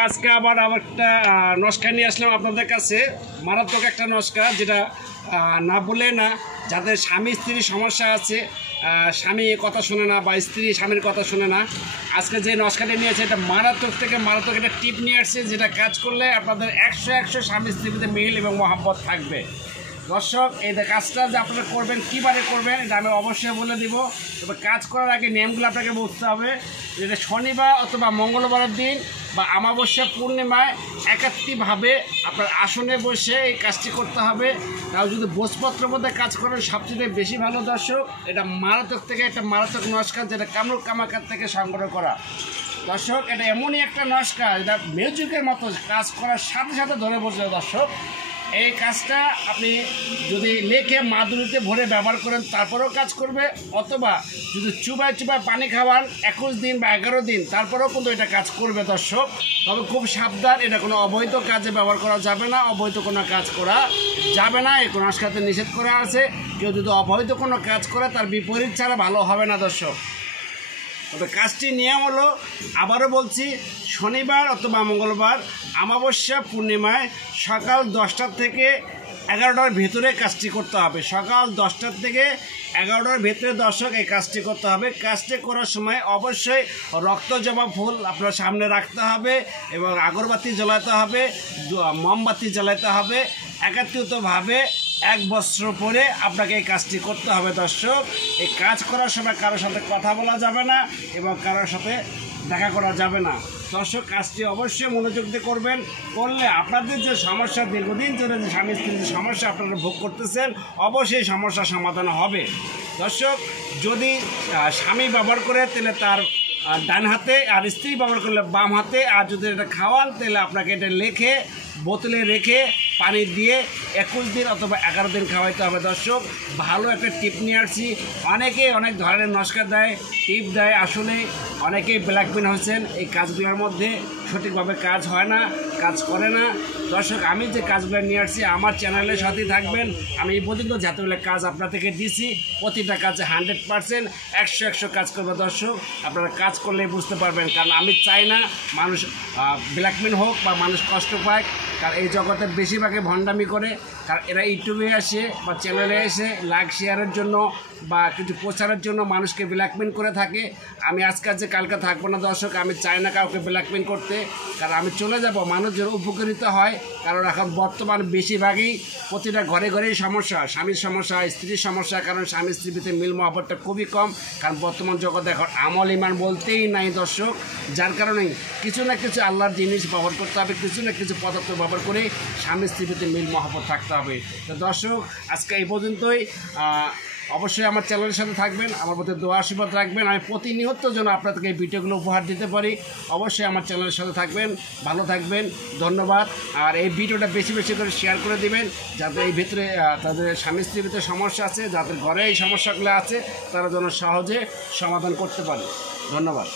আজকে আবার একটা নস্কা নিয়ে আসলাম আপনাদের কাছে। মারাত্মক একটা নস্কা, যেটা না বলে না, যাদের স্বামী স্ত্রীর সমস্যা আছে, স্বামী কথা শোনে না বা স্ত্রী স্বামীর কথা শোনে না, আজকে যে নস্কাটি নিয়েছে এটা মারাত্মক থেকে মারাত্মক একটা টিপ নিয়ে আসছে, যেটা কাজ করলে আপনাদের 100 স্বামী স্ত্রীতে মিল এবং মহব্বত থাকবে। দর্শক, এই কাজটা যে আপনারা করবেন, কীভাবে করবেন এটা আমি অবশ্যই বলে দিব। তবে কাজ করার আগে নিয়মগুলো আপনাকে বুঝতে হবে। যেটা শনিবার অথবা মঙ্গলবারের দিন বা অমাবস্যা পূর্ণিমায় একাত্রিকভাবে আপনার আসনে বসে এই কাজটি করতে হবে। তাও যদি বসপত্র মধ্যে কাজ করেন সবচেয়ে বেশি ভালো। দর্শক, এটা মারাত্মক থেকে একটা মারাত্মক নস্কা, যেটা কামরূপ কামাখ্যার থেকে সংগ্রহ করা। দর্শক, এটা এমনই একটা নস্কা যেটা মিউজিকের মতো কাজ করার সাথে সাথে ধরে বসে। দর্শক, এই কাজটা আপনি যদি লেখে মাদুরিতে ভরে ব্যবহার করেন তারপরেও কাজ করবে, অথবা যদি চুবায় পানি খাওয়ান 21 দিন বা 11 দিন তারপরেও কিন্তু এটা কাজ করবে। দর্শক, তবে খুব সাবধান, এটা কোনো অবৈধ কাজে ব্যবহার করা যাবে না, অবৈধ কোনো কাজ করা যাবে না, এই কোনো নস্কাতে নিষেধ করা আছে। কেউ যদি অবৈধ কোনো কাজ করে তার বিপরীত ছাড়া ভালো হবে না। দর্শক, তবে কাজটি নিয়ম হলো, আবারও বলছি, শনিবার অথবা মঙ্গলবার অমাবস্যা পূর্ণিমায় সকাল 10টা থেকে 11টার ভিতরে কাজটি করতে হবে। সকাল 10টার থেকে 11টার ভিতরে দর্শক এই কাজটি করতে হবে। কাজটি করার সময় অবশ্যই রক্ত জবা ফুল আপনার সামনে রাখতে হবে এবং আগরবাতি জ্বালাতে হবে, মোমবাতি জ্বালাতে হবে। একাত্রিতভাবে 1 বছর পরে আপনাকে এই কাজটি করতে হবে। দর্শক, এই কাজ করার সময় কারোর সাথে কথা বলা যাবে না এবং কারোর সাথে দেখা করা যাবে না। দর্শক, কাজটি অবশ্যই মনোযোগ দিয়ে করবেন। করলে আপনাদের যে সমস্যা, দীর্ঘদিন ধরে যে স্বামী স্ত্রীর যে সমস্যা আপনারা ভোগ করতেছেন, অবশ্যই সমস্যার সমাধান হবে। দর্শক, যদি স্বামী ব্যবহার করে তাহলে তার ডান হাতে, আর স্ত্রী ব্যবহার করলে বাম হাতে, আর যদি এটা খাওয়ান তাহলে আপনাকে এটা লিখে বোতলে রেখে পানি দিয়ে 21 দিন অথবা 11 দিন খাওয়াইতে হবে। দর্শক, ভালো একটা টিপ নিয়ে আসছি। অনেকে অনেক ধরনের নস্কা দেয়, টিপ দেয়, আসলে অনেকেই ব্ল্যাকমেল হয়েছেন। এই কাজগুলোর মধ্যে সঠিকভাবে কাজ হয় না, কাজ করে না। দর্শক, আমি যে কাজগুলো নিয়ে আসছি আমার চ্যানেলের সাথেই থাকবেন। আমি এই পর্যন্ত যতগুলো কাজ আপনার থেকে দিছি, প্রতিটা কাজে 100% 100 কাজ করবে। দর্শক, আপনারা কাজ করলেই বুঝতে পারবেন, কারণ আমি চাই না মানুষ ব্ল্যাকমেল হোক বা মানুষ কষ্ট পায়। কারণ এই জগতে বেশিরভাগে ভণ্ডামি করে, কারণ এরা ইউটিউবে আসে বা চ্যানেলে এসে লাইক শেয়ারের জন্য বা কিছু প্রচারের জন্য মানুষকে ব্ল্যাকমেল করে থাকে। আমি আজকে যে কালকে থাকবো না। দর্শক, আমি চাই না কাউকে ব্ল্যাকমেল করতে, কারণ আমি চলে যাব, মানুষ যেন উপকৃত হয়। কারণ এখন বর্তমান বেশিরভাগই প্রতিটা ঘরে ঘরেই সমস্যা, স্বামীর সমস্যা, স্ত্রীর সমস্যা, কারণ স্বামী স্ত্রীর ভিতরে মিল মহব্বতটা খুবই কম। কারণ বর্তমান জগতে এখন আমল ইমান বলতেই নাই। দর্শক, যার কারণে কিছু না কিছু আল্লাহর জিনিস ব্যবহার করতে হবে, কিছু না কিছু পদার্থ ব্যবহার করে স্বামী স্ত্রীর ভিতরে মিল মহব্বত থাকতে হবে। তো দর্শক, আজকে এই পর্যন্তই। অবশ্যই আমার চ্যানেলের সাথে থাকবেন, আমার প্রতি দোয়া আশীর্বাদ রাখবেন। আমি প্রতিনিয়ত যেন আপনাদেরকে এই ভিডিওগুলো উপহার দিতে পারি, অবশ্যই আমার চ্যানেলের সাথে থাকবেন। ভালো থাকবেন, ধন্যবাদ। আর এই ভিডিওটা বেশি বেশি করে শেয়ার করে দিবেন, যাতে এই ভিতরে তাদের স্বামী স্ত্রীর ভিতরে সমস্যা আছে, যাদের ঘরে এই সমস্যাগুলো আছে, তারা যেন সহজে সমাধান করতে পারে। ধন্যবাদ।